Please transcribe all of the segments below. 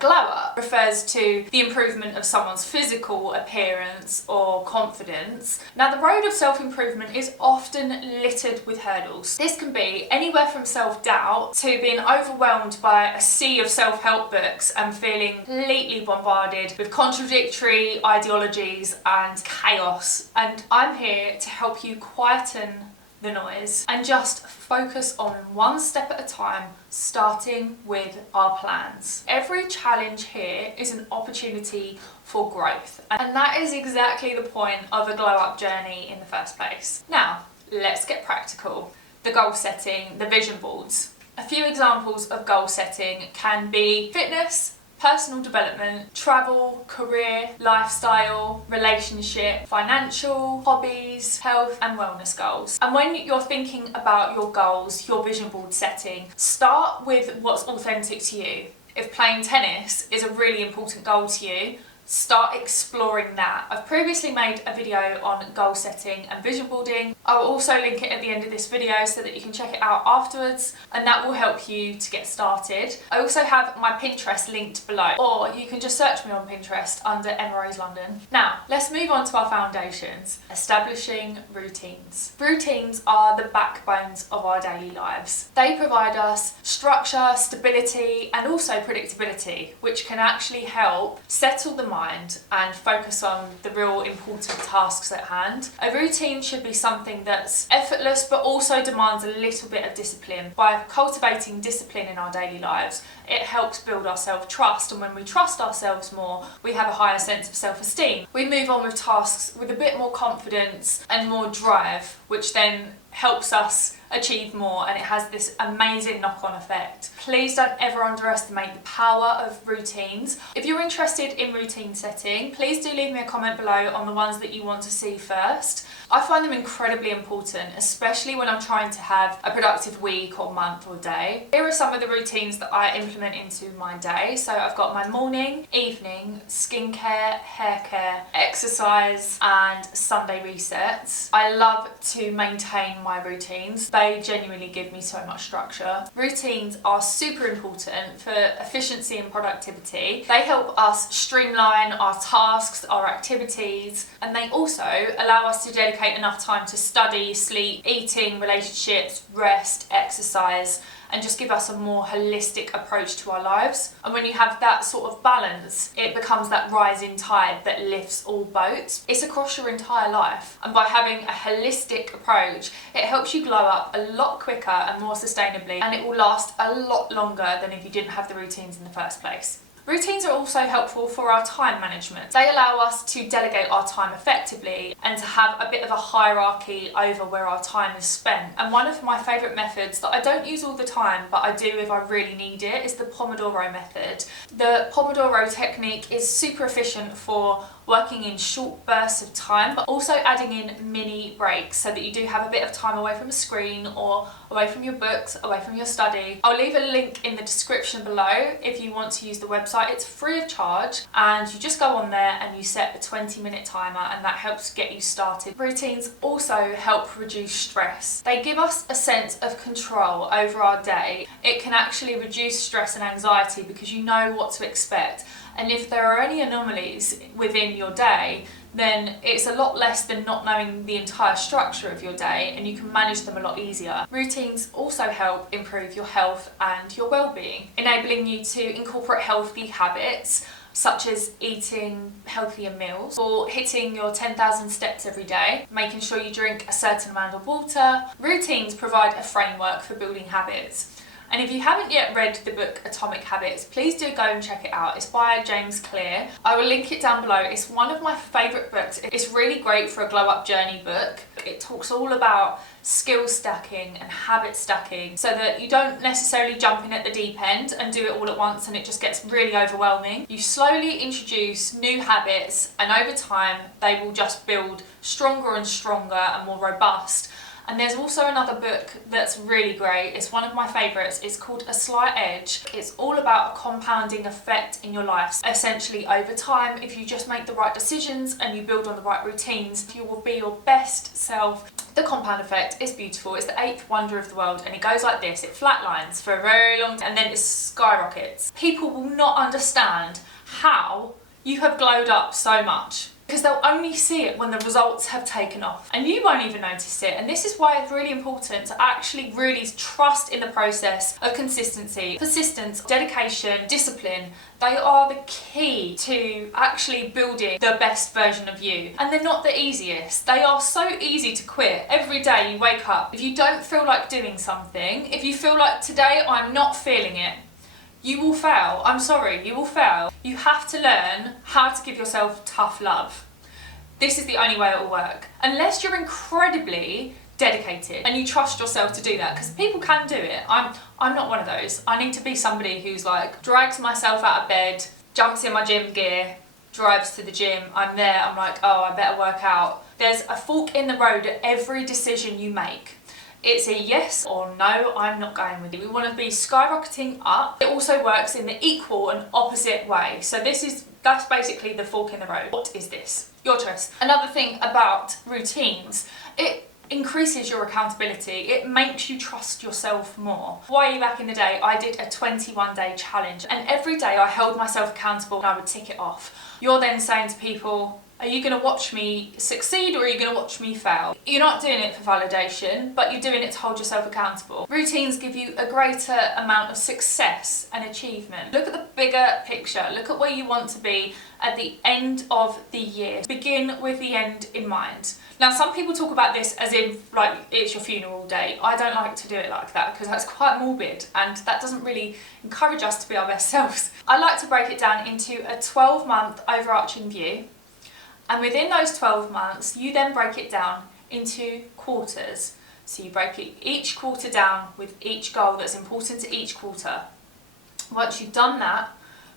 glow up refers to the improvement of someone's physical appearance or confidence. Now, the road of self-improvement is often littered with hurdles. This can be anywhere from self-doubt to being overwhelmed by a sea of self-help books and feeling completely bombarded with contradictory ideologies and chaos. And I'm here to help you quieten the noise and just focus on one step at a time, starting with our plans. Every challenge here is an opportunity for growth, and that is exactly the point of a glow up journey in the first place. Now, let's get practical. The goal setting, the vision boards. A few examples of goal setting can be fitness, personal development, travel, career, lifestyle, relationship, financial, hobbies, health and wellness goals. And when you're thinking about your goals, your vision board setting, start with what's authentic to you. If playing tennis is a really important goal to you, start exploring that. I've previously made a video on goal setting and vision boarding. I'll also link it at the end of this video so that you can check it out afterwards, and that will help you to get started. I also have my Pinterest linked below, or you can just search me on Pinterest under Emma Rose London. Now, let's move on to our foundations. Establishing routines. Routines are the backbones of our daily lives. They provide us structure, stability, and also predictability, which can actually help settle the mind and focus on the real important tasks at hand. A routine should be something that's effortless but also demands a little bit of discipline. By cultivating discipline in our daily lives, it helps build our self-trust, and when we trust ourselves more, we have a higher sense of self-esteem. We move on with tasks with a bit more confidence and more drive, which then helps us achieve more, and it has this amazing knock-on effect. Please don't ever underestimate the power of routines. If you're interested in routine setting, please do leave me a comment below on the ones that you want to see first. I find them incredibly important, especially when I'm trying to have a productive week or month or day. Here are some of the routines that I implement into my day. So I've got my morning, evening, skincare, hair care, exercise and Sunday resets. I love to maintain my routines. They genuinely give me so much structure. Routines are super important for efficiency and productivity. They help us streamline our tasks, our activities, and they also allow us to dedicate enough time to study, sleep, eating, relationships, rest, exercise, and just give us a more holistic approach to our lives. And when you have that sort of balance, it becomes that rising tide that lifts all boats. It's across your entire life. And by having a holistic approach, it helps you glow up a lot quicker and more sustainably, and it will last a lot longer than if you didn't have the routines in the first place. Routines are also helpful for our time management. They allow us to delegate our time effectively and to have a bit of a hierarchy over where our time is spent. And one of my favourite methods that I don't use all the time, but I do if I really need it, is the Pomodoro method. The Pomodoro technique is super efficient for working in short bursts of time, but also adding in mini breaks so that you do have a bit of time away from a screen or away from your books, away from your study. I'll leave a link in the description below if you want to use the website. It's free of charge, and you just go on there and you set a 20-minute timer, and that helps get you started. Routines also help reduce stress. They give us a sense of control over our day. It can actually reduce stress and anxiety because you know what to expect. And if there are any anomalies within your day, then it's a lot less than not knowing the entire structure of your day, and you can manage them a lot easier. Routines also help improve your health and your well-being, enabling you to incorporate healthy habits such as eating healthier meals or hitting your 10,000 steps every day, making sure you drink a certain amount of water. Routines provide a framework for building habits. And if you haven't yet read the book Atomic Habits, please do go and check it out. It's by James Clear. I will link it down below. It's one of my favourite books. It's really great for a glow up journey book. It talks all about skill stacking and habit stacking so that you don't necessarily jump in at the deep end and do it all at once and it just gets really overwhelming. You slowly introduce new habits, and over time they will just build stronger and stronger and more robust. And there's also another book that's really great. It's one of my favourites. It's called A Slight Edge. It's all about a compounding effect in your life. Essentially, over time, if you just make the right decisions and you build on the right routines, you will be your best self. The compound effect is beautiful. It's the 8th wonder of the world, and it goes like this. It flatlines for a very long time and then it skyrockets. People will not understand how you have glowed up so much, because they'll only see it when the results have taken off, and you won't even notice it. And this is why it's really important to actually really trust in the process of consistency, persistence, dedication, discipline. They are the key to actually building the best version of you. And they're not the easiest. They are so easy to quit. Every day you wake up, if you don't feel like doing something, if you feel like today I'm not feeling it, you will fail. I'm sorry, you will fail. You have to learn how to give yourself tough love. This is the only way it will work. Unless you're incredibly dedicated and you trust yourself to do that, because people can do it. I'm not one of those. I need to be somebody who's like, drags myself out of bed, jumps in my gym gear, drives to the gym, I'm there, I'm like, oh, I better work out. There's a fork in the road at every decision you make. It's a yes or no, I'm not going with you. We want to be skyrocketing up. It also works in the equal and opposite way. So that's basically the fork in the road. What is this? Your choice. Another thing about routines, it increases your accountability. It makes you trust yourself more. Way back in the day, I did a 21-day challenge, and every day I held myself accountable and I would tick it off. You're then saying to people, are you going to watch me succeed or are you going to watch me fail? You're not doing it for validation, but you're doing it to hold yourself accountable. Routines give you a greater amount of success and achievement. Look at the bigger picture. Look at where you want to be at the end of the year. Begin with the end in mind. Now, some people talk about this as if like it's your funeral day. I don't like to do it like that because that's quite morbid and that doesn't really encourage us to be our best selves. I like to break it down into a 12-month overarching view. And within those 12 months, you then break it down into quarters. So you break each quarter down with each goal that's important to each quarter. Once you've done that,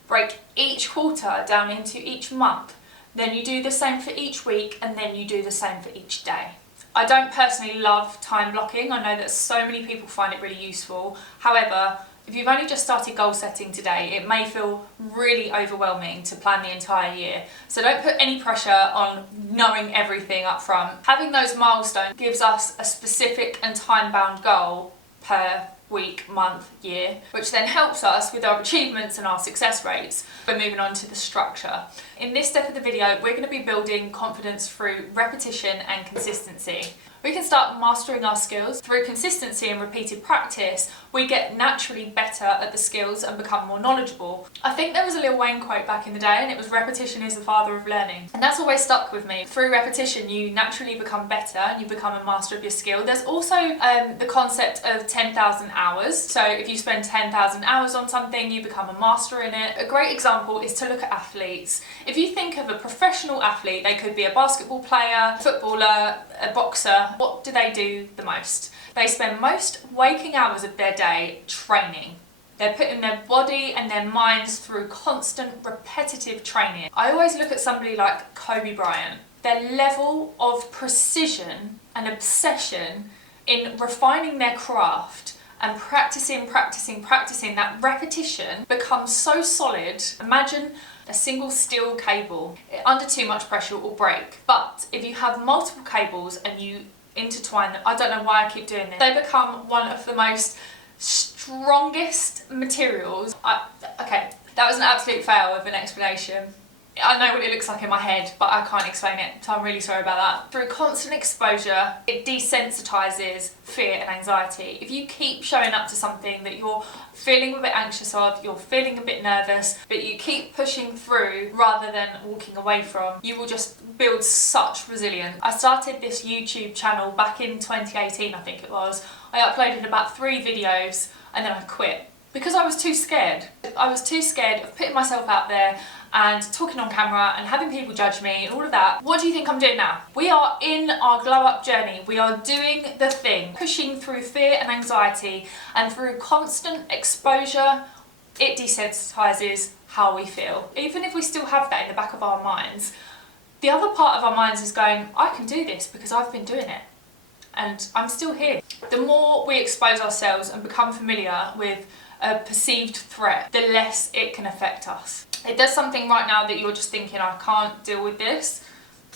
break each quarter down into each month. Then you do the same for each week, and then you do the same for each day. I don't personally love time blocking. I know that so many people find it really useful. However, if you've only just started goal setting today, it may feel really overwhelming to plan the entire year. So don't put any pressure on knowing everything up front. Having those milestones gives us a specific and time-bound goal per week, month, year, which then helps us with our achievements and our success rates. We're moving on to the structure. In this step of the video, we're going to be building confidence through repetition and consistency. We can start mastering our skills through consistency and repeated practice. We get naturally better at the skills and become more knowledgeable. I think there was a Lil Wayne quote back in the day, and it was repetition is the father of learning. And that's always stuck with me. Through repetition, you naturally become better and you become a master of your skill. There's also the concept of 10,000 hours. So if you spend 10,000 hours on something, you become a master in it. A great example is to look at athletes. If you think of a professional athlete, they could be a basketball player, footballer, a boxer. What do they do the most? They spend most waking hours of their day training. They're putting their body and their minds through constant repetitive training. I always look at somebody like Kobe Bryant. Their level of precision and obsession in refining their craft and practicing, that repetition becomes so solid. Imagine a single steel cable. Under too much pressure it will break. But if you have multiple cables and you intertwine them, I don't know why I keep doing this, they become one of the most strongest materials. Okay, that was an absolute fail of an explanation. I know what it looks like in my head, but I can't explain it, so I'm really sorry about that. Through constant exposure, it desensitizes fear and anxiety. If you keep showing up to something that you're feeling a bit anxious of, you're feeling a bit nervous, but you keep pushing through rather than walking away from, you will just build such resilience. I started this YouTube channel back in 2018, I think it was. I uploaded about 3 videos and then I quit because I was too scared. I was too scared of putting myself out there and talking on camera and having people judge me and all of that. What do you think I'm doing now? We are in our glow up journey. We are doing the thing, pushing through fear and anxiety, and through constant exposure, it desensitizes how we feel. Even if we still have that in the back of our minds, the other part of our minds is going, I can do this because I've been doing it. and I'm still here. The more we expose ourselves and become familiar with a perceived threat, the less it can affect us. If there's something right now that you're just thinking, I can't deal with this,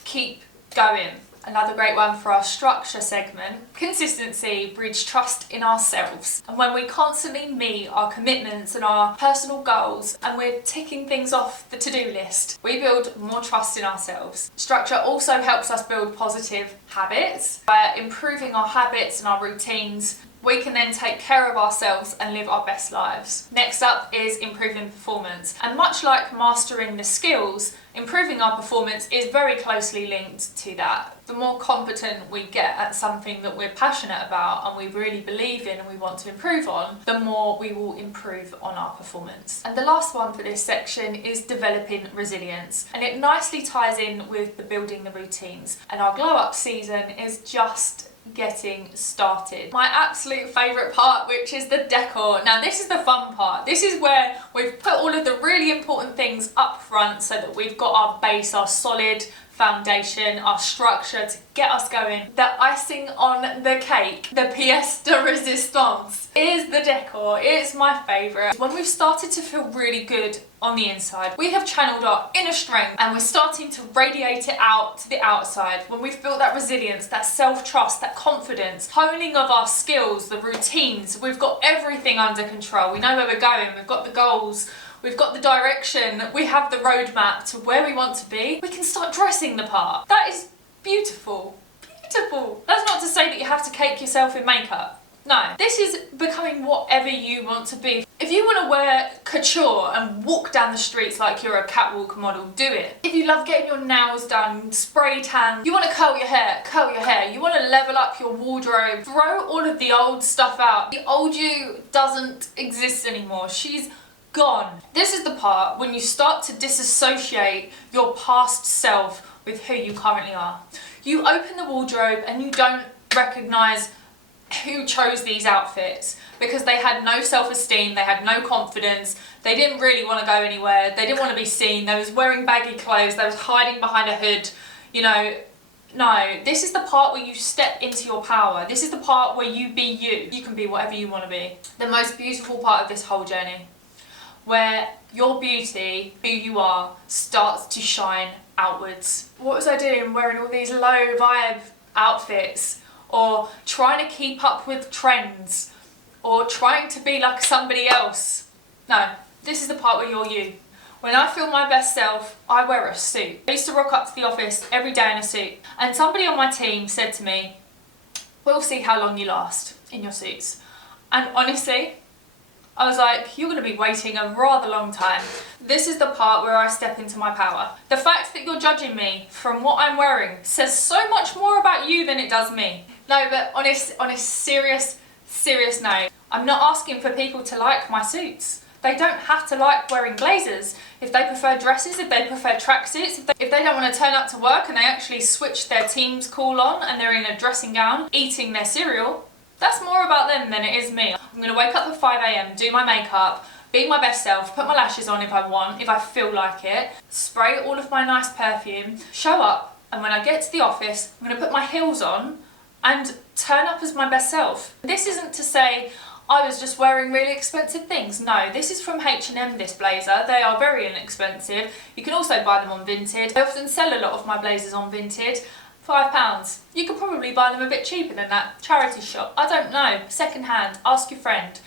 keep going. Another great one for our structure segment. Consistency breeds trust in ourselves. And when we constantly meet our commitments and our personal goals and we're ticking things off the to-do list, we build more trust in ourselves. Structure also helps us build positive habits. By improving our habits and our routines, we can then take care of ourselves and live our best lives. Next up is improving performance. And much like mastering the skills, improving our performance is very closely linked to that. The more competent we get at something that we're passionate about and we really believe in and we want to improve on, the more we will improve on our performance. And the last one for this section is developing resilience. And it nicely ties in with the building the routines. And our glow up season is just getting started. My absolute favourite part, which is the decor. Now this is the fun part. This is where we've put all of the really important things up front so that we've got our base, our solid foundation, our structure to get us going. The icing on the cake, the pièce de résistance, is the decor. It's my favourite. When we've started to feel really good on the inside, we have channeled our inner strength and we're starting to radiate it out to the outside. When we've built that resilience, that self-trust, that confidence, honing of our skills, the routines, we've got everything under control. We know where we're going, we've got the goals, we've got the direction, we have the roadmap to where we want to be. We can start dressing the part. That is beautiful. Beautiful. That's not to say that you have to cake yourself in makeup. No, this is becoming whatever you want to be. If you want to wear couture and walk down the streets like you're a catwalk model, do it. If you love getting your nails done, spray tan, you want to curl your hair, curl your hair. You want to level up your wardrobe, throw all of the old stuff out. The old you doesn't exist anymore. She's gone. This is the part when you start to disassociate your past self with who you currently are. You open the wardrobe and you don't recognise who chose these outfits because they had no self-esteem, they had no confidence, they didn't really want to go anywhere, they didn't want to be seen, they was wearing baggy clothes, they was hiding behind a hood, you know. No, this is the part where you step into your power. This is the part where you be you. You can be whatever you want to be. The most beautiful part of this whole journey, where your beauty, who you are, starts to shine outwards. What was I doing wearing all these low vibe outfits, or trying to keep up with trends, or trying to be like somebody else? No, this is the part where you're you. When I feel my best self, I wear a suit. I used to rock up to the office every day in a suit, and somebody on my team said to me, "We'll see how long you last in your suits." And honestly, I was like, you're going to be waiting a rather long time. This is the part where I step into my power. The fact that you're judging me from what I'm wearing says so much more about you than it does me. No, but on a serious note, I'm not asking for people to like my suits. They don't have to like wearing blazers. If they prefer dresses, if they prefer tracksuits, if they don't want to turn up to work and they actually switch their team's call on and they're in a dressing gown eating their cereal, that's more about them than it is me. I'm going to wake up at 5 AM, do my makeup, be my best self, put my lashes on if I want, if I feel like it, spray all of my nice perfume, show up, and when I get to the office, I'm going to put my heels on and turn up as my best self. This isn't to say I was just wearing really expensive things. No, this is from H&M, this blazer. They are very inexpensive. You can also buy them on Vinted. I often sell a lot of my blazers on Vinted. £5. You could probably buy them a bit cheaper than that. Charity shop, I don't know, second hand, ask your friend.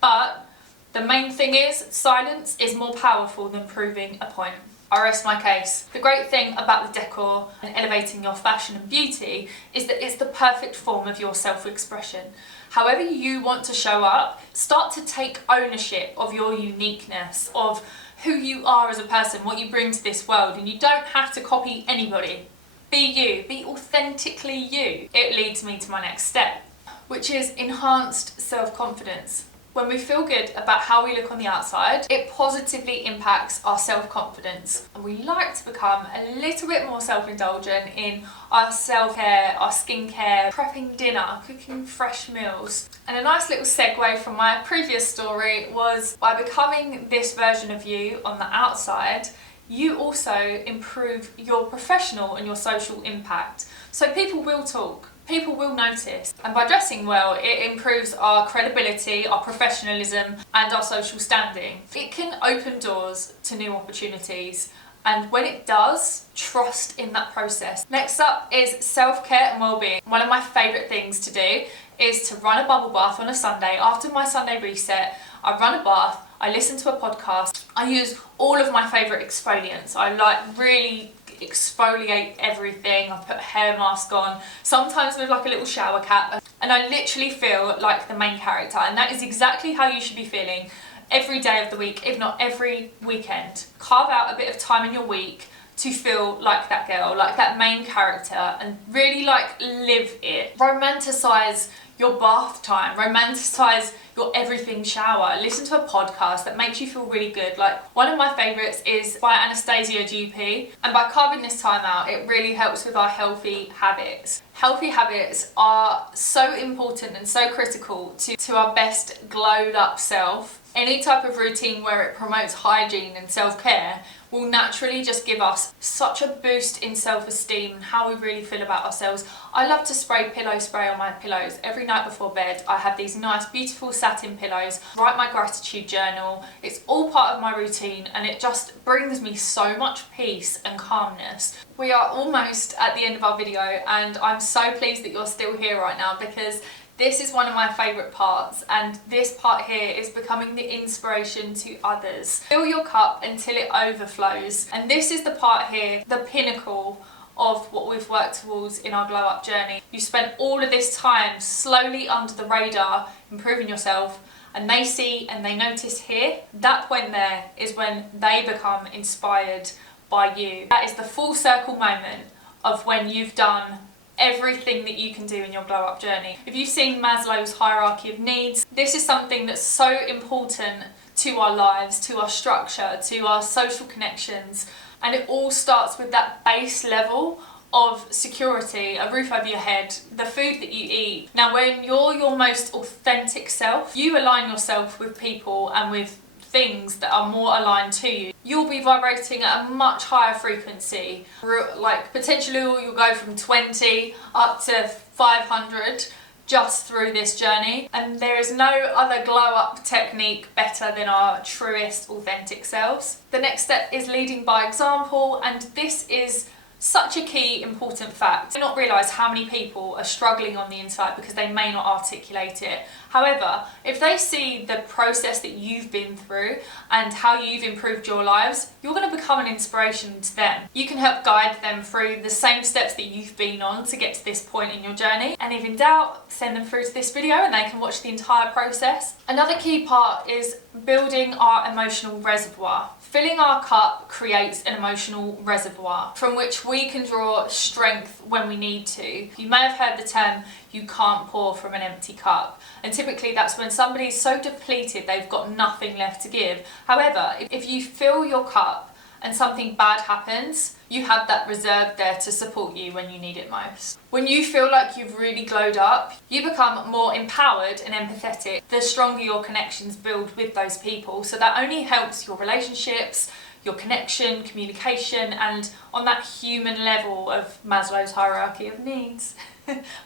But the main thing is, silence is more powerful than proving a point. I rest my case. The great thing about the decor and elevating your fashion and beauty is that it's the perfect form of your self-expression. However you want to show up, start to take ownership of your uniqueness, of who you are as a person, what you bring to this world, and you don't have to copy anybody. Be you, be authentically you. It leads me to my next step, which is enhanced self-confidence. When we feel good about how we look on the outside, it positively impacts our self-confidence. And we like to become a little bit more self-indulgent in our self-care, our skincare, prepping dinner, cooking fresh meals. And a nice little segue from my previous story was, by becoming this version of you on the outside, you also improve your professional and your social impact. So people will talk. people will notice. And by dressing well, it improves our credibility, our professionalism, and our social standing. It can open doors to new opportunities. And when it does, trust in that process. Next up is self-care and well-being. One of my favourite things to do is to run a bubble bath on a Sunday. After my Sunday reset, I run a bath, I listen to a podcast, I use all of my favourite exfoliants. I really exfoliate everything. I put a hair mask on, sometimes with like a little shower cap, and I literally feel like the main character. And that is exactly how you should be feeling every day of the week, if not every weekend. Carve out a bit of time in your week to feel like that girl, like that main character, and really like live it. Romanticize your bath time, romanticize your everything shower. Listen to a podcast that makes you feel really good. Like, one of my favourites is by Anastasia GP, and by carving this time out, it really helps with our healthy habits. Healthy habits are so important and so critical to our best glowed up self. Any type of routine where it promotes hygiene and self-care will naturally just give us such a boost in self-esteem and how we really feel about ourselves. I love to spray pillow spray on my pillows every night before bed. I have these nice beautiful satin pillows, write my gratitude journal. It's all part of my routine, and it just brings me so much peace and calmness. We are almost at the end of our video, and I'm so pleased that you're still here right now, because this is one of my favourite parts, and this part here is becoming the inspiration to others. Fill your cup until it overflows, and this is the part here, the pinnacle of what we've worked towards in our glow up journey. You spent all of this time slowly under the radar, improving yourself, and they see and they notice here. That point there is when they become inspired by you. That is the full circle moment of when you've done everything that you can do in your glow up journey. If you've seen Maslow's hierarchy of needs, this is something that's so important to our lives, to our structure, to our social connections, and it all starts with that base level of security, a roof over your head, the food that you eat. Now, when you're your most authentic self, you align yourself with people and with things that are more aligned to you. You'll be vibrating at a much higher frequency. Like, potentially you'll go from 20 up to 500 just through this journey. And there is no other glow up technique better than our truest authentic selves. The next step is leading by example, and this is such a key important fact. You do not realise how many people are struggling on the inside because they may not articulate it. However, if they see the process that you've been through and how you've improved your lives, you're going to become an inspiration to them. You can help guide them through the same steps that you've been on to get to this point in your journey. And if in doubt, send them through to this video and they can watch the entire process. Another key part is building our emotional reservoir. Filling our cup creates an emotional reservoir from which we can draw strength when we need to. You may have heard the term, you can't pour from an empty cup. And typically that's when somebody's so depleted they've got nothing left to give. However, if you fill your cup and something bad happens, you have that reserve there to support you when you need it most. When you feel like you've really glowed up, you become more empowered and empathetic. The stronger your connections build with those people. So that only helps your relationships, your connection, communication, and on that human level of Maslow's hierarchy of needs.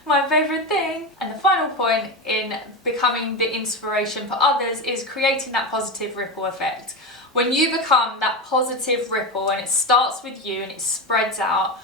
My favourite thing. And the final point in becoming the inspiration for others is creating that positive ripple effect. When you become that positive ripple and it starts with you and it spreads out,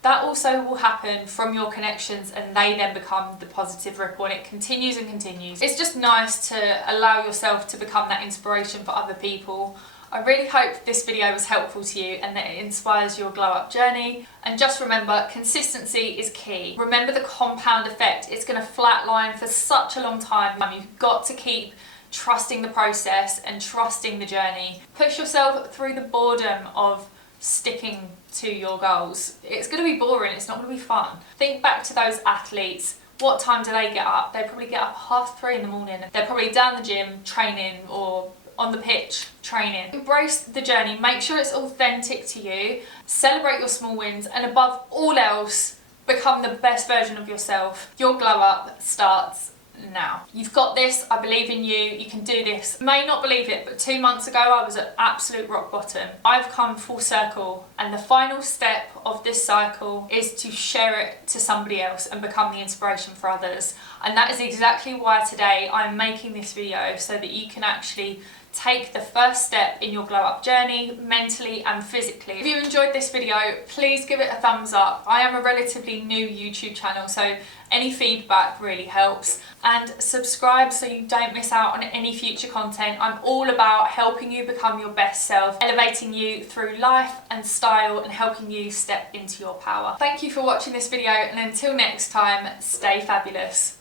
that also will happen from your connections, and they then become the positive ripple, and it continues and continues. It's just nice to allow yourself to become that inspiration for other people. I really hope this video was helpful to you and that it inspires your glow up journey. And just remember, consistency is key. Remember the compound effect. It's going to flatline for such a long time. You've got to keep trusting the process and trusting the journey. Push yourself through the boredom of sticking to your goals. It's going to be boring, it's not going to be fun. Think back to those athletes. What time do they get up? They probably get up 3:30 in the morning. They're probably down the gym training or on the pitch training. Embrace the journey, make sure it's authentic to you, celebrate your small wins, and above all else, become the best version of yourself. Your glow up starts now. You've got this, I believe in you, you can do this. You may not believe it, but 2 months ago I was at absolute rock bottom. I've come full circle, and the final step of this cycle is to share it to somebody else and become the inspiration for others. And that is exactly why today I'm making this video, so that you can actually take the first step in your glow up journey, mentally and physically. If you enjoyed this video, please give it a thumbs up. I am a relatively new YouTube channel, so any feedback really helps. And subscribe so you don't miss out on any future content. I'm all about helping you become your best self, elevating you through life and style, and helping you step into your power. Thank you for watching this video, and until next time, stay fabulous.